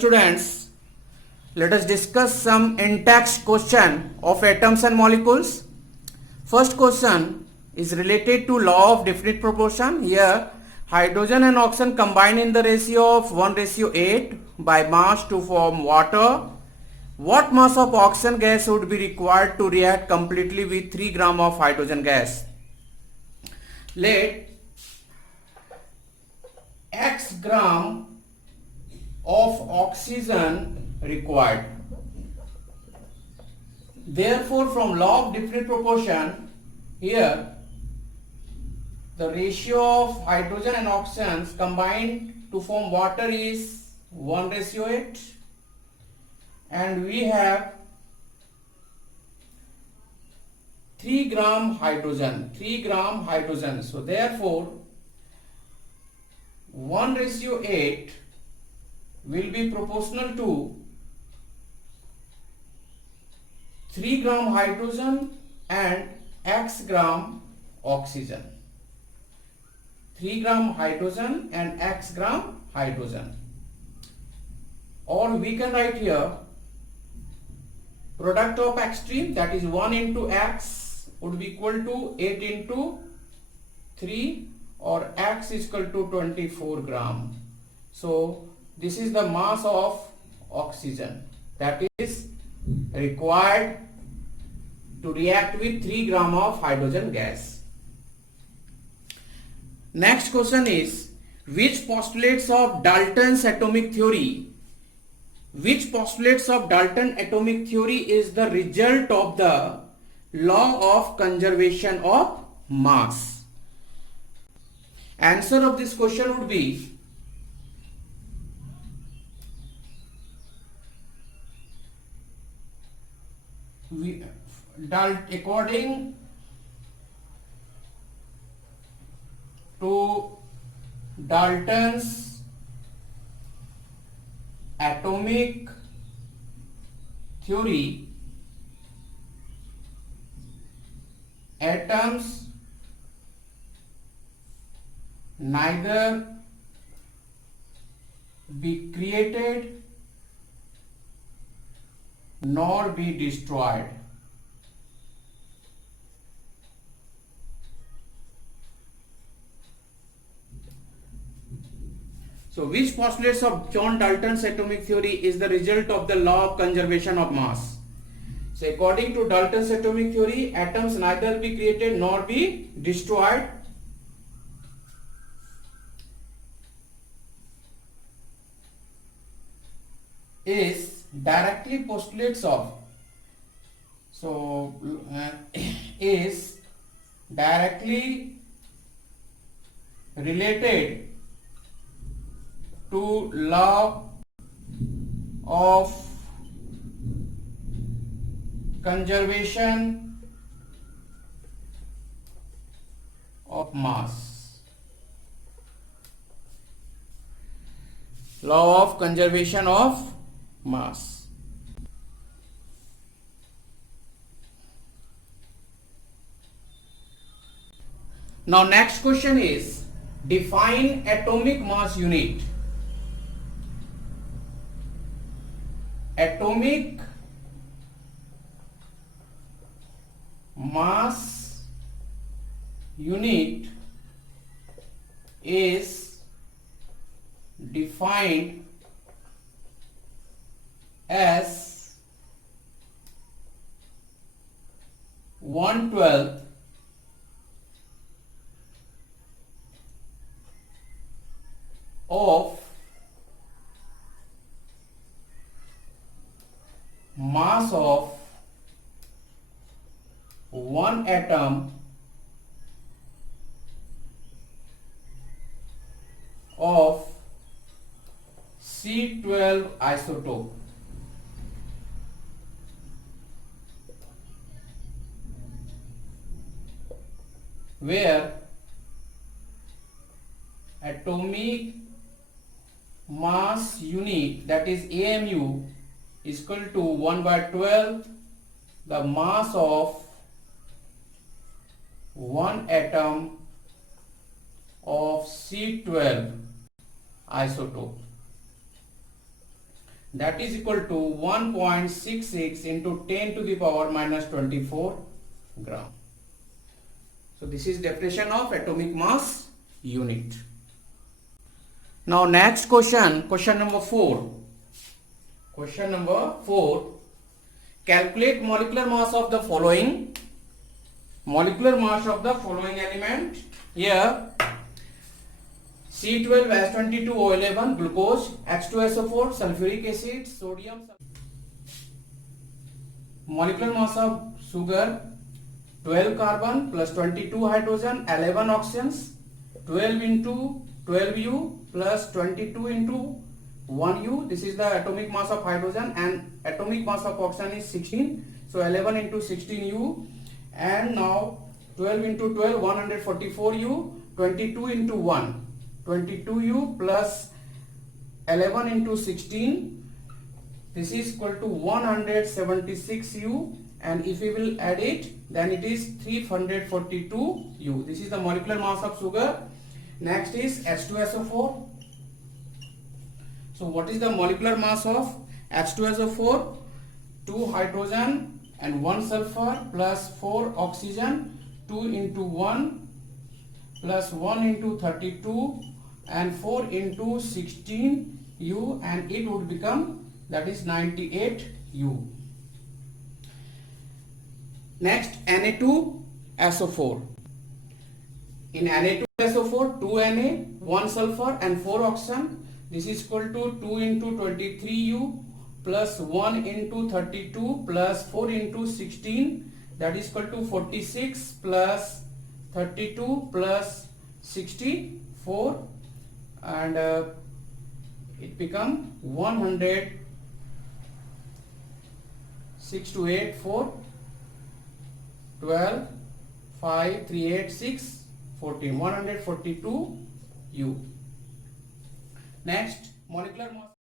students, let us discuss some in-text question of atoms and molecules. First question is related to law of definite proportion. Here, hydrogen and oxygen combine in the ratio of 1:8 by mass to form water. What mass of oxygen gas would be required to react completely with 3 gram of hydrogen gas? Let x gram of oxygen required. Therefore, from law of definite proportion, here the ratio of hydrogen and oxygen combined to form water is 1:8, and we have 3 gram hydrogen. So therefore 1:8 will be proportional to 3 gram hydrogen and x gram oxygen. 3 gram hydrogen and x gram hydrogen. Or we can write here product of extreme, that is 1 into x would be equal to 8 into 3, or x is equal to 24 gram. So this is the mass of oxygen that is required to react with 3 gram of hydrogen gas. Next question is, which postulates of Dalton's atomic theory is the result of the law of conservation of mass? Answer of this question would be according to Dalton's atomic theory, atoms neither be created nor be destroyed. So which postulates of John Dalton's atomic theory is the result of the law of conservation of mass? So according to Dalton's atomic theory, atoms neither be created nor be destroyed. Is directly postulates of, is directly related to law of conservation of mass. Law of conservation of mass. Now next question is, define atomic mass unit. Atomic mass unit is defined as 1/12 of mass of one atom of C12 isotope. Where atomic mass unit, that is AMU, is equal to 1/12 the mass of one atom of C12 isotope. that is equal to 1.66 into 10 to the power minus 24 gram. So this is definition of atomic mass unit. Now next question, question number 4. Question number 4. Calculate molecular mass of the following. Molecular mass of the following element. Here C12H22O11 glucose, H2SO4 sulfuric acid, sodium. Molecular mass of sugar 12 carbon plus 22 hydrogen, 11 oxygens, 12 into 12U plus 22 into 1U. This is the atomic mass of hydrogen, and atomic mass of oxygen is 16. So 11 into 16U, and now 12 into 12 144U, 22 into 1 22U plus 11 into 16, this is equal to 176U, and if we will add it, then it is 342U. This is the molecular mass of sugar. Next is H2SO4. So what is the molecular mass of H2SO4? 2 hydrogen and 1 sulfur plus 4 oxygen, 2 into 1 plus 1 into 32 and 4 into 16U, and it would become, that is 98U. Next, Na2SO4. In Na2SO4, 2 Na, 1 sulfur and 4 oxygen. This is equal to 2 into 23U plus 1 into 32 plus 4 into 16, that is equal to 46 plus 32 plus 64, and it become 100. 6 to 8 4 12 5 3 8 6 14 142U. Next, molecular mass